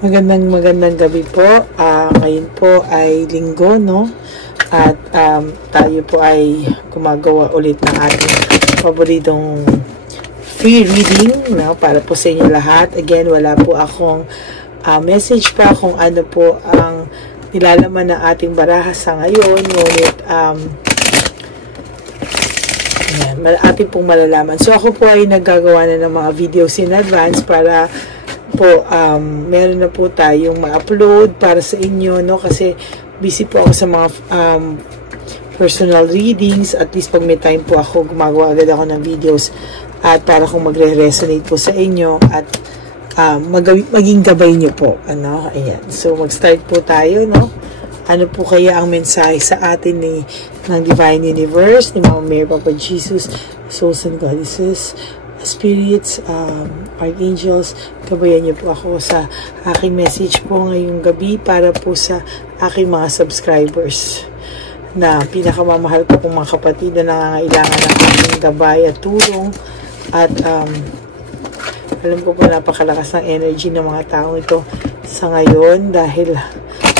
Magandang gabi po. Ngayon po ay linggo, no? At tayo po ay gumagawa ulit ng ating paboritong free reading, no? Para po sa inyo lahat. Again, wala po akong message pa kung ano po ang nilalaman ng ating baraha sa ngayon. Ngunit, atin pong malalaman. So, ako po ay naggagawa na ng mga videos in advance para po, meron na po tayong ma-upload para sa inyo, no? Kasi busy po ako sa mga personal readings. At least pag may time po ako, gumagawa agad ako ng videos at para kung magre-resonate po sa inyo at maging gabay nyo po, ano? Ayan. So, mag-start po tayo, no? Ano po kaya ang mensahe sa atin ng Divine Universe, ni Mama Mary, Papa Jesus, Souls and Goddesses, Spirits, Archangels, gabayan niyo po ako sa aking message po ngayong gabi para po sa aking mga subscribers na pinakamamahal ko pong mga kapatid na nangangailangan ng aking gabay at tulong. At alam ko po napakalakas ng energy ng mga taong ito sa ngayon dahil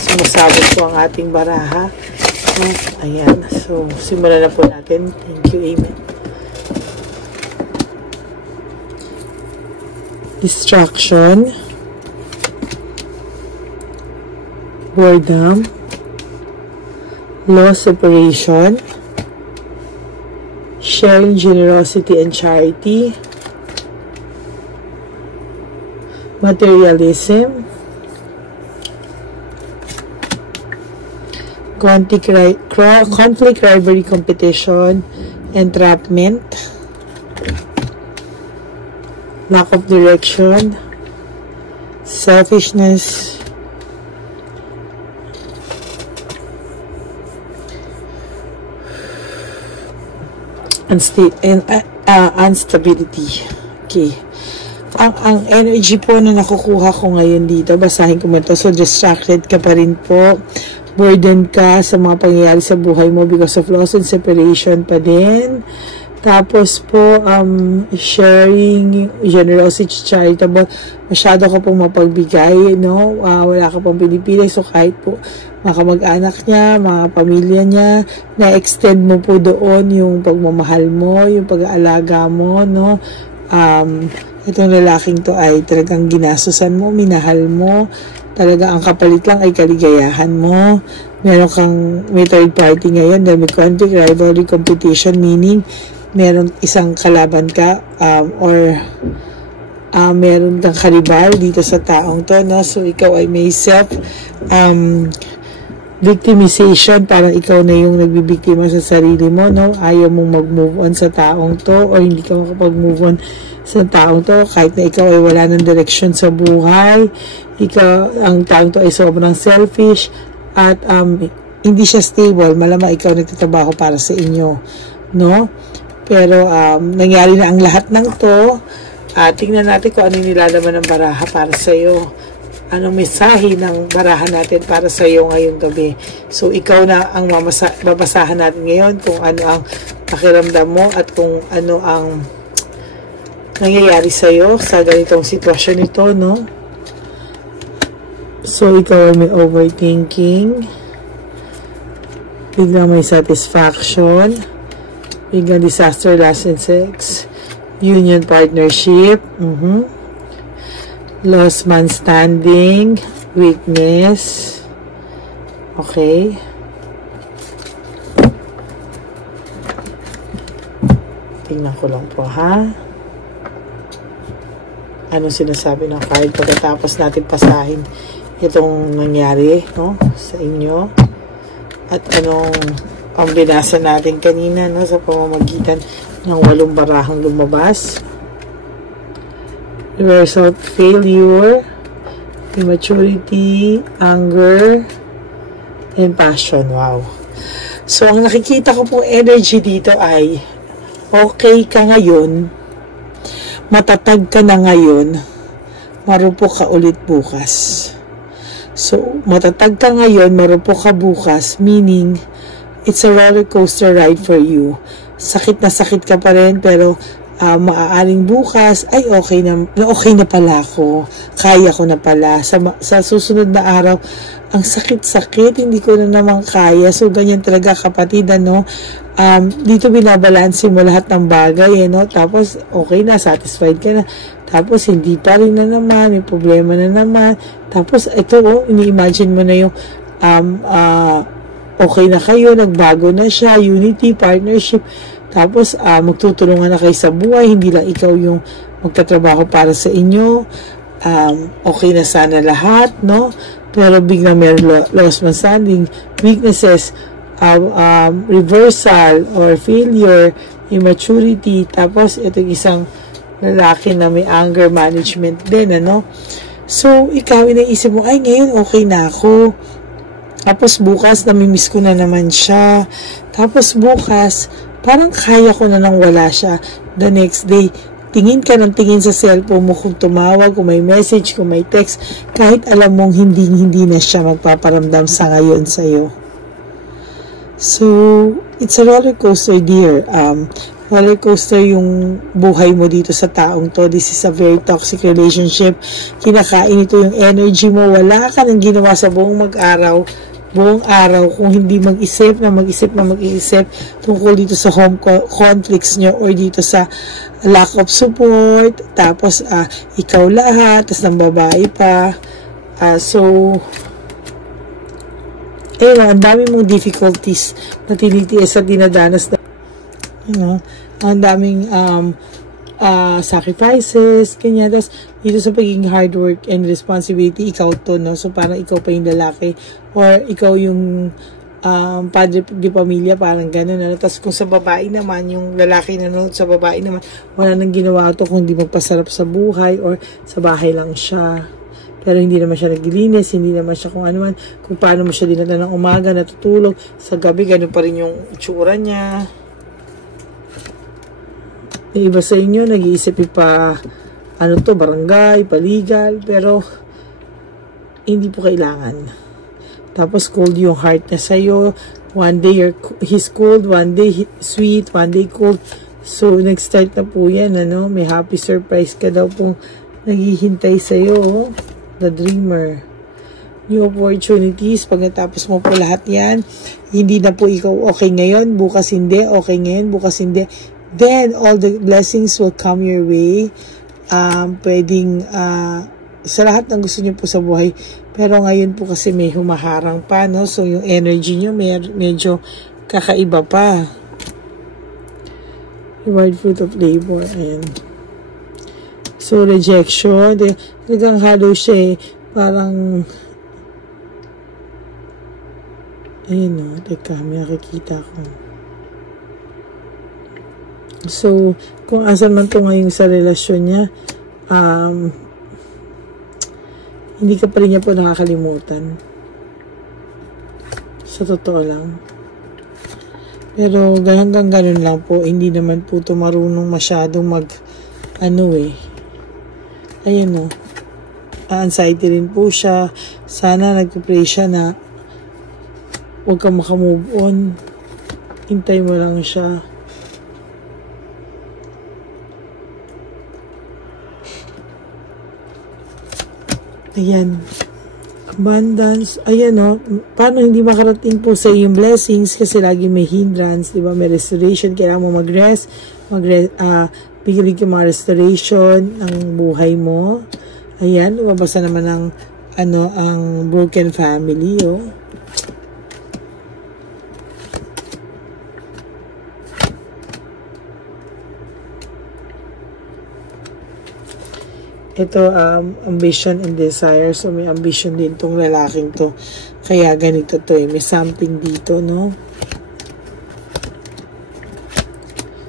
sumasabog po ang ating baraha. So, ayan. So, simulan na po natin. Thank you. Amen. Distraction, boredom, loss, separation, sharing, generosity and charity, materialism, conflict, rivalry, competition, entrapment, lack of direction, selfishness, instability. Okay. Ang energy po na nakukuha ko ngayon dito, basahin ko mo ito. So, distracted ka pa rin po. Burdened ka sa mga pangyayari sa buhay mo because of loss and separation pa din. Tapos po, sharing, generosity, charitable, masyado ka pong mapagbigay, no? Wala ka pong pinipili. So, kahit po mga kamag-anak niya, mga pamilya niya, na-extend mo po doon yung pagmamahal mo, yung pag-aalaga mo, no? Itong lalaking to ay talagang ginasusan mo, minahal mo, talaga ang kapalit lang ay kaligayahan mo. May third party ngayon, dahil may conflict, rivalry, competition, meaning meron isang kalaban ka or meron kang karibal dito sa taong to, no? So, ikaw ay may victimization, parang ikaw na yung nagbibiktima sa sarili mo, no? Ayaw mong mag-move on sa taong to or hindi ka makapag-move on sa taong to kahit na ikaw ay wala ng direction sa buhay. Ang taong to ay sobrang selfish at hindi siya stable. Malamang ikaw nagtatrabaho para sa inyo, no? Pero nangyari na ang lahat ng to. Tingnan natin kung ano nilalaman ng baraha para sa iyo. Anong mensahe ng baraha natin para sa iyo ngayong gabi. So, ikaw na ang babasahan natin ngayon kung ano ang pakiramdam mo at kung ano ang nangyayari sa iyo sa ganitong sitwasyon ito, no? So, ikaw ay may overthinking. Biglang may satisfaction. Biglang disaster, last and sex. Union, partnership. Lost man standing. Weakness. Okay. Tingnan ko lang po, ha? Ano sinasabi ng card pagkatapos natin pasahin itong nangyari, no? Sa inyo. At anong ang binasa natin kanina, no? Sa pamamagitan ng 8 barahang lumabas. Reversal, failure, immaturity, anger, and passion. Wow. So, ang nakikita ko pong energy dito ay okay ka ngayon, matatag ka na ngayon, marupok ka ulit bukas. So, matatag ka ngayon, marupok ka bukas, meaning it's a roller coaster ride for you. Sakit na sakit ka pa rin, pero maaaring bukas, ay okay na pala ako. Kaya ko na pala. Sa susunod na araw, ang sakit-sakit, hindi ko na naman kaya. So, ganyan talaga kapatid, ano. Dito binabalansin mo lahat ng bagay, no? Tapos, okay na, satisfied ka na. Tapos, hindi pa rin na naman, may problema na naman. Tapos, ito, ini-imagine mo na yung, okay na kayo, nagbago na siya, unity, partnership. Tapos, magtutulungan na kayo sa buhay, hindi lang ikaw yung magtatrabaho para sa inyo. Okay na sana lahat, no? Pero biglang may lost man standing, weaknesses, reversal, or failure, immaturity. Tapos, itong isang lalaki na may anger management din, ano? So, ikaw, inaisip mo, ay, ngayon, okay na ako. Tapos, bukas, namimiss ko na naman siya. Tapos, bukas, parang kaya ko na nang wala siya. The next day, tingin ka ng tingin sa cellphone mo kung tumawag, kung may message, kung may text, kahit alam mong hindi na siya magpaparamdam sa ngayon sa'yo. So, it's a roller coaster, dear. Roller coaster yung buhay mo dito sa taong to. This is a very toxic relationship. Kinakain ito yung energy mo. Wala ka nang ginawa sa buong araw kung hindi mag-isip tungkol dito sa home conflicts nyo or dito sa lack of support, tapos ikaw lahat, tapos ng babae pa. So, ang dami mong difficulties na tinitiis at dinadanas na, ang daming sacrifices, kanya. Tapos, dito sa pagiging hard work and responsibility, ikaw to, no? So, parang ikaw pa yung lalaki or ikaw yung padre di pamilya, parang gano'n. Ano? Tapos, kung sa babae naman, yung lalaki na nanonood sa babae naman, wala nang ginawa to kung di magpasarap sa buhay or sa bahay lang siya. Pero hindi naman siya naglilinis, hindi naman siya kung ano man, kung paano mo siya dinala ng umaga, natutulog, sa gabi, gano'n pa rin yung itsura niya. Yung iba sa inyo, nag-iisip pa, barangay, paligal, pero hindi po kailangan. Tapos cold yung heart niya sa'yo. One day he's cold, one day sweet, one day cold. So, nag-start na po yan, ano? May happy surprise ka daw pong naghihintay sa'yo, the dreamer. New opportunities, pag natapos mo po lahat yan, hindi na po ikaw okay ngayon, bukas hindi, okay ngayon, bukas hindi. Then, all the blessings will come your way. Pwedeng, sa lahat ng gusto niyo po sa buhay. Pero ngayon po kasi may humaharang pa, no? So, yung energy niyo medyo kakaiba pa. Reward fruit of labor. Ayan. So, rejection. Talagang halo siya eh. Parang, ayun, no? Teka, may nakikita ko. So, kung asan man to ngayon sa relasyon niya, hindi ka pa rin niya po nakakalimutan. Sa totoo lang. Pero hanggang ganun lang po, hindi naman po ito marunong masyadong ayun o. Anxiety rin po siya. Sana nagpipray siya na huwag kang makamove on. Hintay mo lang siya. Ayan. Abundance. Ayan, no? Paano hindi makarating po sa yung blessings kasi lagi may hindrance, di ba? May restoration. Kailangan mo mag-rest. Bigyan ka mga restoration ng buhay mo. Ayan. Lumabasa naman ang ang broken family, oh. Ito, ambition and desire. So, may ambition din tong lalaking to. Kaya ganito to eh. May something dito, no?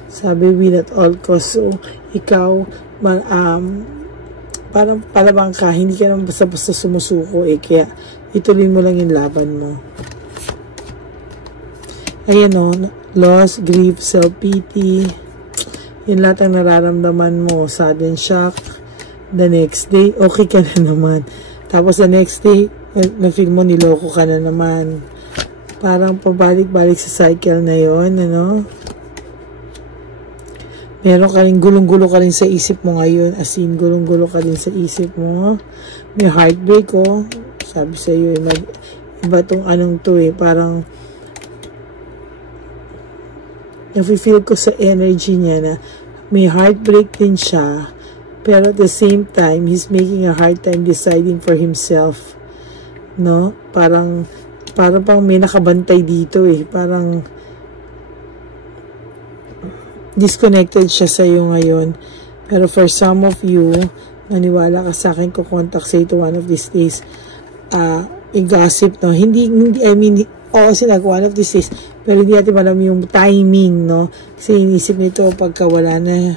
Sabi, win at all costs. So, ikaw, parang palabang ka. Hindi ka naman basta-basta sumusuko eh. Kaya, ituloy mo lang yung laban mo. Ayan, no? Loss, grief, self-pity. Yun lahat ang nararamdaman mo. Sudden shock. The next day, okay ka na naman. Tapos the next day, na-feel mo niloko ka na naman. Parang pabalik-balik sa cycle na yon, ano? Meron ka rin, gulong-gulo ka rin sa isip mo ngayon. As in, gulong-gulo ka rin sa isip mo. May heartbreak, oh. Sabi sa'yo, iba tong anong to eh. Parang, nafe-feel ko sa energy niya na may heartbreak din siya. Pero at the same time, he's making a hard time deciding for himself. No? Parang pang may nakabantay dito eh. Parang, disconnected siya sa iyo ngayon. Pero for some of you, maniwala ka sa akin, kukontak sa ito one of these days. I-gossip, no? Hindi, I mean, oo, sinag one of these days. Pero hindi natin alam yung timing, no? Kasi inisip nito, pagka wala na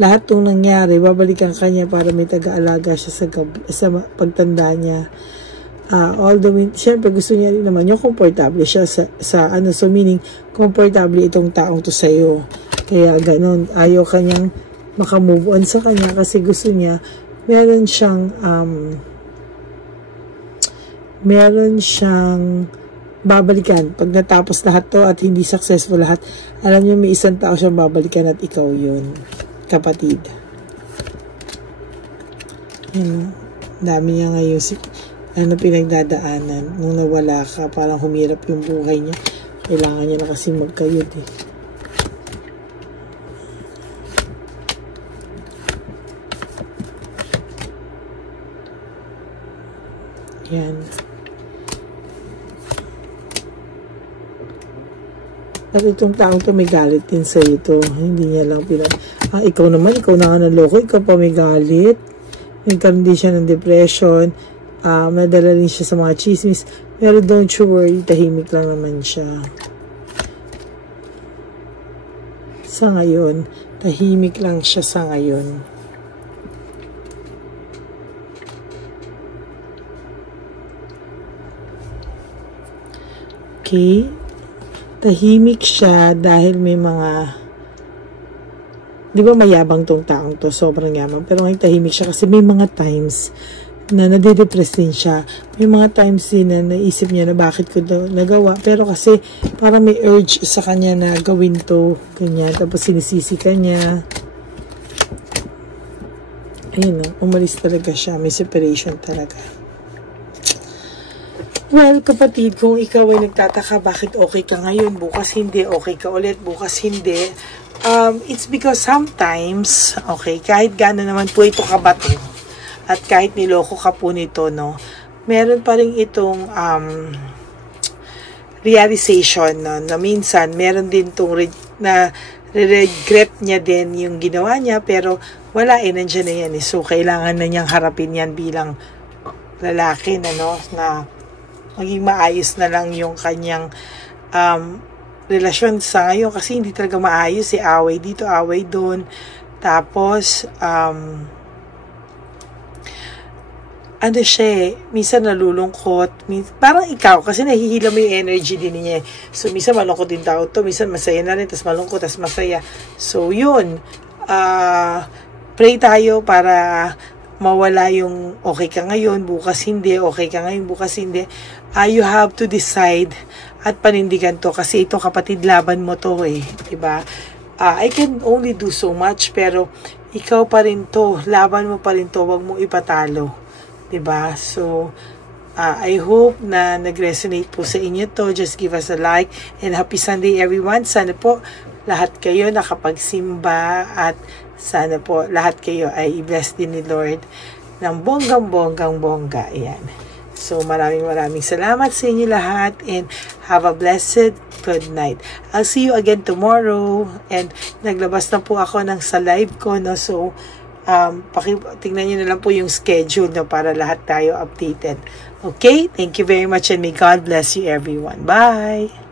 lahat ng nangyari, babalikan kanya para may taga-alaga siya sa pagtanda niya. Although, syempre gusto niya rin naman yung komportable siya sa ano, so meaning, komportable itong taong to sa'yo. Kaya ganun, ayaw kanyang makamove on sa kanya kasi gusto niya, meron siyang babalikan. Pag natapos lahat to at hindi successful lahat, alam niyo may isang tao siyang babalikan at ikaw yun, kapatid. Yan, dami niya ngayon pinagdadaanan. Nung nawala ka, parang humirap yung buhay niya. Kailangan niya na kasi magkayod eh. Yan. At itong taong to may galit din sa ito. Hindi niya lang ikaw naman, ikaw na nga naloko, ikaw pa may galit. Nagkaroon din siya ng depression. Madala rin siya sa mga chismis. Pero don't you worry, tahimik lang naman siya. Sa ngayon, tahimik lang siya sa ngayon. Okay? Tahimik siya dahil may mga, di ba mayabang tong taong to, sobrang yaman, pero ngayon tahimik siya kasi may mga times na nade-depress din siya. May mga times din na naisip niya na bakit ko daw nagawa, pero kasi parang may urge sa kanya na gawin to, ganyan, tapos sinisisi ka niya. Ayun, umalis talaga siya, may separation talaga. Well, kapatid, kung ikaw ay nagtataka bakit okay ka ngayon, bukas hindi, okay ka ulit, bukas hindi, it's because sometimes, okay, kahit gano'n naman po ito kabato, at kahit niloko ka po nito, no, meron pa rin itong realization, no, na minsan, meron din itong regret niya din yung ginawa niya, pero wala, nandiyan na yan. So, kailangan na niyang harapin yan bilang lalaki, no, na maging maayos na lang yung kanyang relasyon sa ngayon kasi hindi talaga maayos, away dito, away doon, tapos ano siya, minsan nalulungkot, parang ikaw, kasi nahihila mo yung energy din niya, so minsan malungkot din tao to, minsan masaya na rin, tapos malungkot, tapos masaya, so yun, pray tayo para mawala yung okay ka ngayon, bukas hindi, okay ka ngayon, bukas hindi. You have to decide at panindigan to kasi ito kapatid, laban mo to eh, diba? I can only do so much pero ikaw pa rin to, laban mo pa rin to, wag mo ipatalo, diba? So, I hope na nag-resonate po sa inyo to. Just give us a like and happy Sunday everyone. Sana po lahat kayo nakapagsimba at sana po lahat kayo ay i-bless din ni Lord ng bonggang-bonggang-bongga. Ayan. So, maraming salamat sa inyo lahat and have a blessed good night. I'll see you again tomorrow and naglabas na po ako sa live ko, no? So, tingnan nyo na lang po yung schedule, no? Para lahat tayo updated. Okay? Thank you very much and may God bless you everyone. Bye!